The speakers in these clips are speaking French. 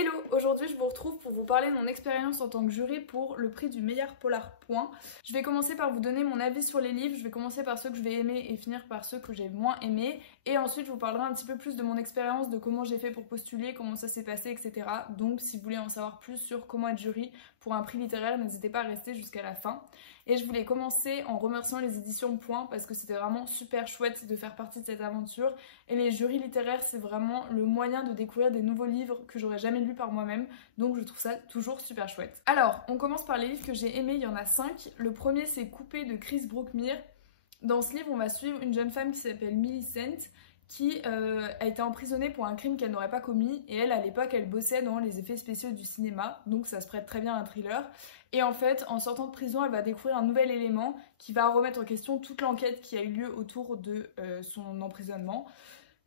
Hello, aujourd'hui je vous retrouve pour vous parler de mon expérience en tant que jury pour le prix du meilleur polar point. Je vais commencer par vous donner mon avis sur les livres, je vais commencer par ceux que je vais aimer et finir par ceux que j'ai moins aimés. Et ensuite je vous parlerai un petit peu plus de mon expérience, de comment j'ai fait pour postuler, comment ça s'est passé, etc. Donc si vous voulez en savoir plus sur comment être jury pour un prix littéraire, n'hésitez pas à rester jusqu'à la fin. Et je voulais commencer en remerciant les éditions Point parce que c'était vraiment super chouette de faire partie de cette aventure. Et les jurys littéraires, c'est vraiment le moyen de découvrir des nouveaux livres que j'aurais jamais lus par moi-même. Donc je trouve ça toujours super chouette. Alors, on commence par les livres que j'ai aimés, il y en a 5. Le premier, c'est Coupé de Chris Brookmere. Dans ce livre, on va suivre une jeune femme qui s'appelle Millicent, qui a été emprisonnée pour un crime qu'elle n'aurait pas commis, et elle, à l'époque, elle bossait dans les effets spéciaux du cinéma, donc ça se prête très bien à un thriller. Et en fait, en sortant de prison, elle va découvrir un nouvel élément qui va remettre en question toute l'enquête qui a eu lieu autour de son emprisonnement.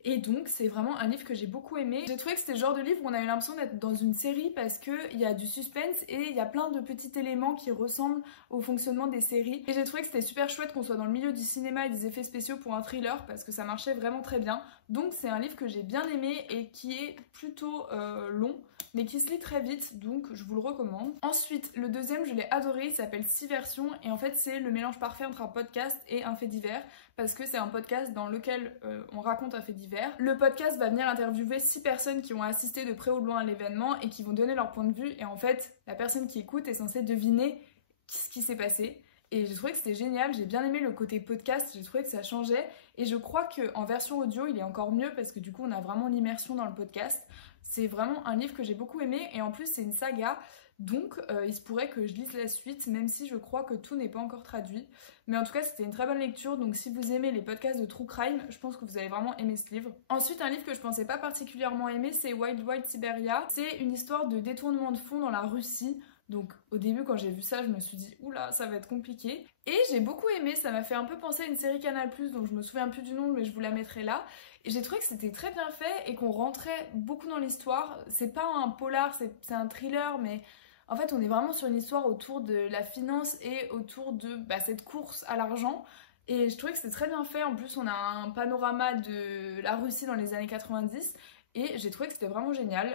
Et donc c'est vraiment un livre que j'ai beaucoup aimé. J'ai trouvé que c'était le genre de livre où on a eu l'impression d'être dans une série parce qu'il y a du suspense et il y a plein de petits éléments qui ressemblent au fonctionnement des séries. Et j'ai trouvé que c'était super chouette qu'on soit dans le milieu du cinéma et des effets spéciaux pour un thriller parce que ça marchait vraiment très bien. Donc c'est un livre que j'ai bien aimé et qui est plutôt long, mais qui se lit très vite, donc je vous le recommande. Ensuite, le deuxième, je l'ai adoré, il s'appelle 6 versions, et en fait c'est le mélange parfait entre un podcast et un fait divers, parce que c'est un podcast dans lequel on raconte un fait divers. Le podcast va venir interviewer 6 personnes qui ont assisté de près ou de loin à l'événement et qui vont donner leur point de vue, et en fait, la personne qui écoute est censée deviner ce qui s'est passé. Et j'ai trouvé que c'était génial, j'ai bien aimé le côté podcast, j'ai trouvé que ça changeait, et je crois qu'en version audio, il est encore mieux, parce que du coup, on a vraiment l'immersion dans le podcast. C'est vraiment un livre que j'ai beaucoup aimé, et en plus, c'est une saga, donc il se pourrait que je lise la suite, même si je crois que tout n'est pas encore traduit. Mais en tout cas, c'était une très bonne lecture, donc si vous aimez les podcasts de True Crime, je pense que vous allez vraiment aimer ce livre. Ensuite, un livre que je pensais pas particulièrement aimer, c'est Wild Wild Siberia. C'est une histoire de détournement de fonds dans la Russie. Donc au début quand j'ai vu ça, je me suis dit oula, ça va être compliqué. Et j'ai beaucoup aimé, ça m'a fait un peu penser à une série Canal+, dont je me souviens plus du nom, mais je vous la mettrai là. Et j'ai trouvé que c'était très bien fait et qu'on rentrait beaucoup dans l'histoire. C'est pas un polar, c'est un thriller, mais en fait on est vraiment sur une histoire autour de la finance et autour de cette course à l'argent. Et je trouvais que c'était très bien fait, en plus on a un panorama de la Russie dans les années 90. Et j'ai trouvé que c'était vraiment génial,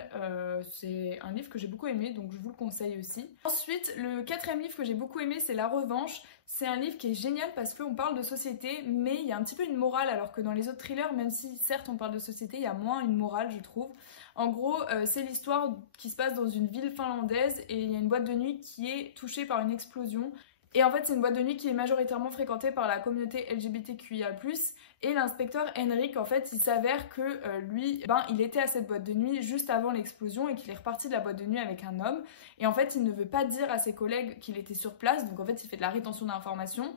c'est un livre que j'ai beaucoup aimé, donc je vous le conseille aussi. Ensuite, le quatrième livre que j'ai beaucoup aimé, c'est La Revanche. C'est un livre qui est génial parce qu'on parle de société, mais il y a un petit peu une morale, alors que dans les autres thrillers, même si certes on parle de société, il y a moins une morale, je trouve. En gros, c'est l'histoire qui se passe dans une ville finlandaise et il y a une boîte de nuit qui est touchée par une explosion. Et en fait, c'est une boîte de nuit qui est majoritairement fréquentée par la communauté LGBTQIA+. Et l'inspecteur Henrik, en fait, il s'avère que lui, il était à cette boîte de nuit juste avant l'explosion et qu'il est reparti de la boîte de nuit avec un homme. Et en fait, il ne veut pas dire à ses collègues qu'il était sur place, donc en fait, il fait de la rétention d'informations.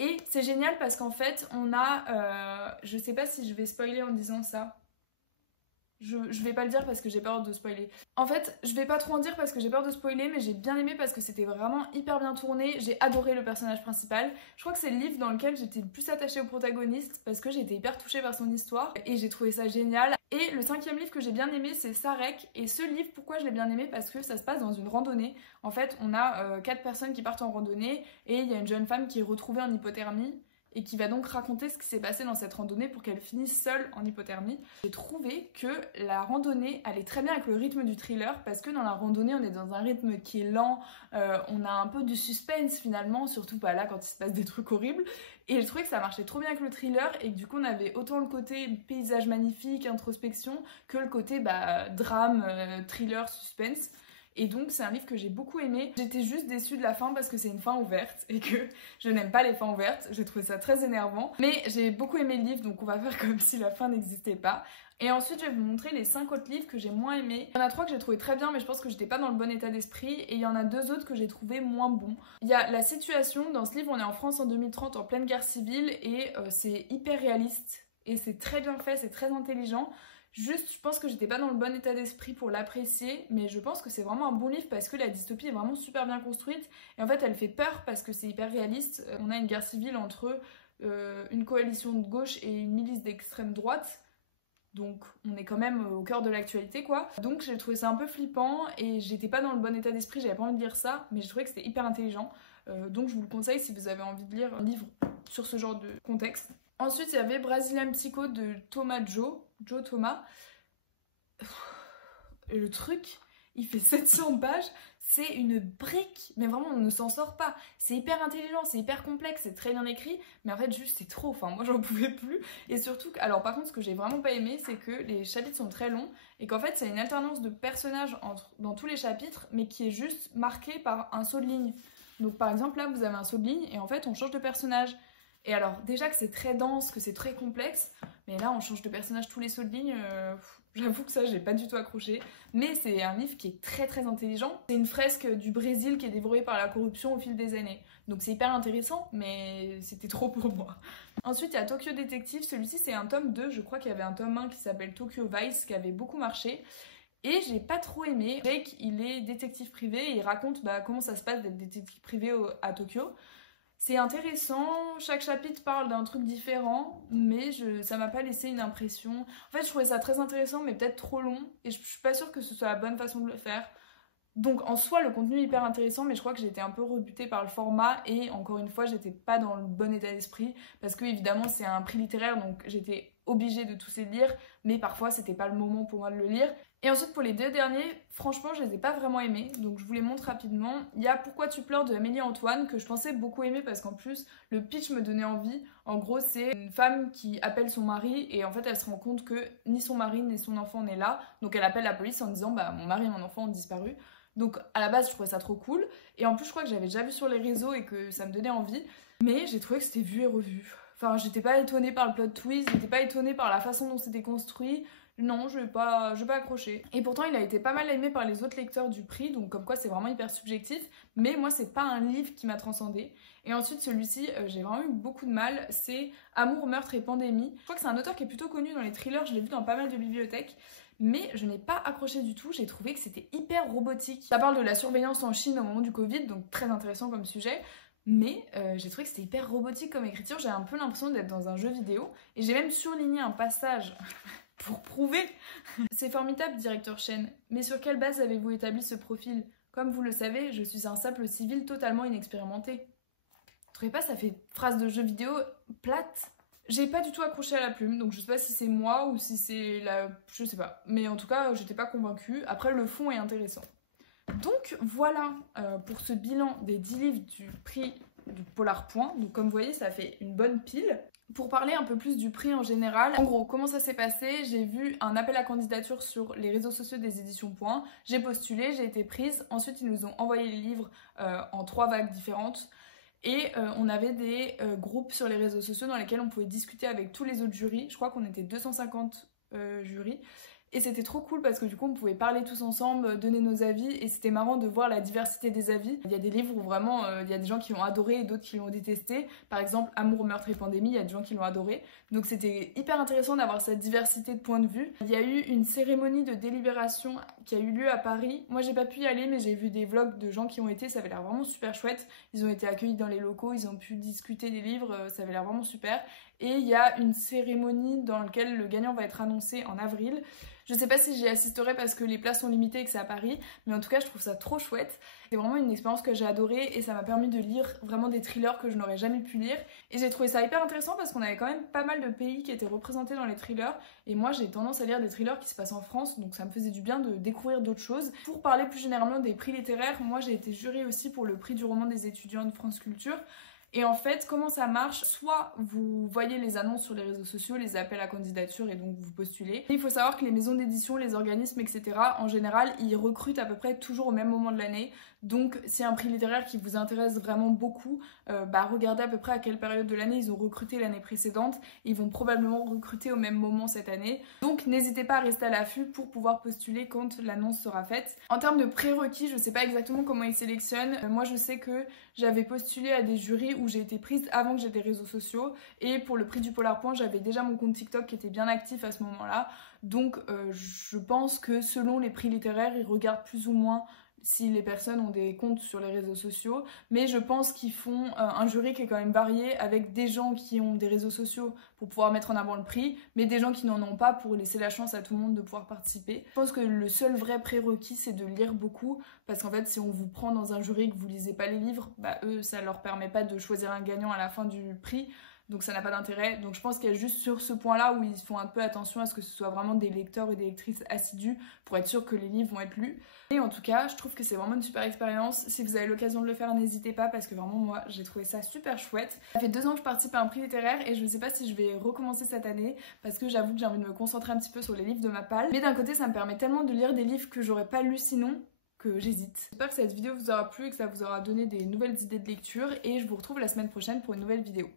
Et c'est génial parce qu'en fait, on a... je sais pas si je vais spoiler en disant ça. Je vais pas le dire parce que j'ai peur de spoiler. En fait, je vais pas trop en dire parce que j'ai peur de spoiler, mais j'ai bien aimé parce que c'était vraiment hyper bien tourné. J'ai adoré le personnage principal. Je crois que c'est le livre dans lequel j'étais le plus attachée au protagoniste parce que j'étais hyper touchée par son histoire et j'ai trouvé ça génial. Et le cinquième livre que j'ai bien aimé, c'est Sarek. Et ce livre, pourquoi je l'ai bien aimé? Parce que ça se passe dans une randonnée. En fait, on a 4 personnes qui partent en randonnée et il y a une jeune femme qui est retrouvée en hypothermie et qui va donc raconter ce qui s'est passé dans cette randonnée pour qu'elle finisse seule en hypothermie. J'ai trouvé que la randonnée allait très bien avec le rythme du thriller parce que dans la randonnée on est dans un rythme qui est lent, on a un peu du suspense finalement, surtout pas là quand il se passe des trucs horribles. Et je trouvais que ça marchait trop bien avec le thriller et que du coup on avait autant le côté paysage magnifique, introspection, que le côté drame, thriller, suspense. Et donc c'est un livre que j'ai beaucoup aimé. J'étais juste déçue de la fin parce que c'est une fin ouverte et que je n'aime pas les fins ouvertes. J'ai trouvé ça très énervant. Mais j'ai beaucoup aimé le livre, donc on va faire comme si la fin n'existait pas. Et ensuite je vais vous montrer les 5 autres livres que j'ai moins aimés. Il y en a 3 que j'ai trouvé très bien, mais je pense que j'étais pas dans le bon état d'esprit. Et il y en a 2 autres que j'ai trouvé moins bons. Il y a La Situation. Dans ce livre on est en France en 2030 en pleine guerre civile et c'est hyper réaliste. Et c'est très bien fait, c'est très intelligent. Juste, je pense que j'étais pas dans le bon état d'esprit pour l'apprécier, mais je pense que c'est vraiment un bon livre parce que la dystopie est vraiment super bien construite et en fait elle fait peur parce que c'est hyper réaliste. On a une guerre civile entre une coalition de gauche et une milice d'extrême droite, donc on est quand même au cœur de l'actualité quoi. Donc j'ai trouvé ça un peu flippant et j'étais pas dans le bon état d'esprit, j'avais pas envie de lire ça, mais j'ai trouvé que c'était hyper intelligent. Donc je vous le conseille si vous avez envie de lire un livre sur ce genre de contexte. Ensuite il y avait Brazilian Psycho de Thomas Joe Thomas. Et le truc, il fait 700 pages, c'est une brique, mais vraiment on ne s'en sort pas. C'est hyper intelligent, c'est hyper complexe, c'est très bien écrit, mais en fait juste c'est trop, enfin moi j'en pouvais plus. Et surtout, alors par contre ce que j'ai vraiment pas aimé, c'est que les chapitres sont très longs, et qu'en fait c'est une alternance de personnages dans tous les chapitres, mais qui est juste marquée par un saut de ligne. Donc par exemple là vous avez un saut de ligne, et en fait on change de personnage. Et alors déjà que c'est très dense, que c'est très complexe, mais là on change de personnage tous les sauts de ligne, j'avoue que ça j'ai pas du tout accroché. Mais c'est un livre qui est très très intelligent. C'est une fresque du Brésil qui est dévorée par la corruption au fil des années. Donc c'est hyper intéressant, mais c'était trop pour moi. Ensuite il y a Tokyo Detective, celui-ci c'est un tome 2, je crois qu'il y avait un tome 1 qui s'appelle Tokyo Vice qui avait beaucoup marché. Et j'ai pas trop aimé. Jake il est détective privé et il raconte comment ça se passe d'être détective privé à Tokyo. C'est intéressant, chaque chapitre parle d'un truc différent, mais ça m'a pas laissé une impression. En fait, je trouvais ça très intéressant, mais peut-être trop long, et je suis pas sûre que ce soit la bonne façon de le faire. Donc en soi, le contenu est hyper intéressant, mais je crois que j'ai été un peu rebutée par le format, et encore une fois, j'étais pas dans le bon état d'esprit, parce que évidemment, c'est un prix littéraire, donc j'étais obligée de tous les lire, mais parfois, c'était pas le moment pour moi de le lire. Et ensuite pour les deux derniers, franchement je les ai pas vraiment aimés, donc je vous les montre rapidement. Il y a Pourquoi tu pleures de Amélie Antoine, que je pensais beaucoup aimer parce qu'en plus le pitch me donnait envie. En gros c'est une femme qui appelle son mari et en fait elle se rend compte que ni son mari ni son enfant n'est là. Donc elle appelle la police en disant mon mari et mon enfant ont disparu. Donc à la base je trouvais ça trop cool, et en plus je crois que j'avais déjà vu sur les réseaux et que ça me donnait envie. Mais j'ai trouvé que c'était vu et revu. Enfin j'étais pas étonnée par le plot twist, j'étais pas étonnée par la façon dont c'était construit. Non, je vais pas accrocher. Et pourtant, il a été pas mal aimé par les autres lecteurs du prix, donc comme quoi c'est vraiment hyper subjectif. Mais moi, c'est pas un livre qui m'a transcendée. Et ensuite, celui-ci, j'ai vraiment eu beaucoup de mal. C'est Amour, meurtre et pandémie. Je crois que c'est un auteur qui est plutôt connu dans les thrillers, je l'ai vu dans pas mal de bibliothèques. Mais je n'ai pas accroché du tout, j'ai trouvé que c'était hyper robotique. Ça parle de la surveillance en Chine au moment du Covid, donc très intéressant comme sujet. Mais j'ai trouvé que c'était hyper robotique comme écriture, j'ai un peu l'impression d'être dans un jeu vidéo. Et j'ai même surligné un passage pour prouver. C'est formidable, directeur Chen. Mais sur quelle base avez-vous établi ce profil? Comme vous le savez, je suis un simple civil totalement inexpérimenté. Vous trouvez pas, ça fait phrase de jeu vidéo plate? J'ai pas du tout accroché à la plume, donc je sais pas si c'est moi ou si c'est la... je sais pas. Mais en tout cas, j'étais pas convaincue. Après, le fond est intéressant. Donc voilà pour ce bilan des 10 livres du prix du Polar Point. Donc comme vous voyez, ça fait une bonne pile. Pour parler un peu plus du prix en général, en gros, comment ça s'est passé? J'ai vu un appel à candidature sur les réseaux sociaux des éditions Point. J'ai postulé, j'ai été prise. Ensuite, ils nous ont envoyé les livres en 3 vagues différentes. Et on avait des groupes sur les réseaux sociaux dans lesquels on pouvait discuter avec tous les autres jurys. Je crois qu'on était 250 jurys. Et c'était trop cool parce que du coup on pouvait parler tous ensemble, donner nos avis, et c'était marrant de voir la diversité des avis. Il y a des livres où vraiment il y a des gens qui l'ont adoré et d'autres qui l'ont détesté. Par exemple Amour, meurtre et pandémie, il y a des gens qui l'ont adoré. Donc c'était hyper intéressant d'avoir cette diversité de points de vue. Il y a eu une cérémonie de délibération qui a eu lieu à Paris. Moi j'ai pas pu y aller, mais j'ai vu des vlogs de gens qui ont été, ça avait l'air vraiment super chouette. Ils ont été accueillis dans les locaux, ils ont pu discuter des livres, ça avait l'air vraiment super. Et il y a une cérémonie dans laquelle le gagnant va être annoncé en avril. Je sais pas si j'y assisterai parce que les places sont limitées et que c'est à Paris, mais en tout cas je trouve ça trop chouette. C'est vraiment une expérience que j'ai adorée et ça m'a permis de lire vraiment des thrillers que je n'aurais jamais pu lire. Et j'ai trouvé ça hyper intéressant parce qu'on avait quand même pas mal de pays qui étaient représentés dans les thrillers. Et moi j'ai tendance à lire des thrillers qui se passent en France, donc ça me faisait du bien de découvrir d'autres choses. Pour parler plus généralement des prix littéraires, moi j'ai été jurée aussi pour le prix du roman des étudiants de France Culture. Et en fait, comment ça marche? Soit vous voyez les annonces sur les réseaux sociaux, les appels à candidature, et donc vous postulez. Il faut savoir que les maisons d'édition, les organismes, etc., en général, ils recrutent à peu près toujours au même moment de l'année. Donc si un prix littéraire qui vous intéresse vraiment beaucoup, regardez à peu près à quelle période de l'année ils ont recruté l'année précédente. Ils vont probablement recruter au même moment cette année. Donc n'hésitez pas à rester à l'affût pour pouvoir postuler quand l'annonce sera faite. En termes de prérequis, je sais pas exactement comment ils sélectionnent. Moi je sais que j'avais postulé à des jurys où j'ai été prise avant que j'ai des réseaux sociaux. Et pour le prix du Polar Point, j'avais déjà mon compte TikTok qui était bien actif à ce moment-là. Donc je pense que selon les prix littéraires, ils regardent plus ou moins si les personnes ont des comptes sur les réseaux sociaux, mais je pense qu'ils font un jury qui est quand même varié, avec des gens qui ont des réseaux sociaux pour pouvoir mettre en avant le prix, mais des gens qui n'en ont pas pour laisser la chance à tout le monde de pouvoir participer. Je pense que le seul vrai prérequis, c'est de lire beaucoup, parce qu'en fait, si on vous prend dans un jury et que vous lisez pas les livres, eux, ça leur permet pas de choisir un gagnant à la fin du prix. donc ça n'a pas d'intérêt. Donc je pense qu'il y a juste sur ce point là où ils font un peu attention à ce que ce soit vraiment des lecteurs et des lectrices assidus pour être sûr que les livres vont être lus. Et en tout cas je trouve que c'est vraiment une super expérience. Si vous avez l'occasion de le faire, n'hésitez pas, parce que vraiment moi j'ai trouvé ça super chouette. Ça fait 2 ans que je participe à un prix littéraire et je ne sais pas si je vais recommencer cette année, parce que j'avoue que j'ai envie de me concentrer un petit peu sur les livres de ma palle. Mais d'un côté ça me permet tellement de lire des livres que j'aurais pas lus sinon, que j'hésite. J'espère que cette vidéo vous aura plu et que ça vous aura donné des nouvelles idées de lecture, et je vous retrouve la semaine prochaine pour une nouvelle vidéo.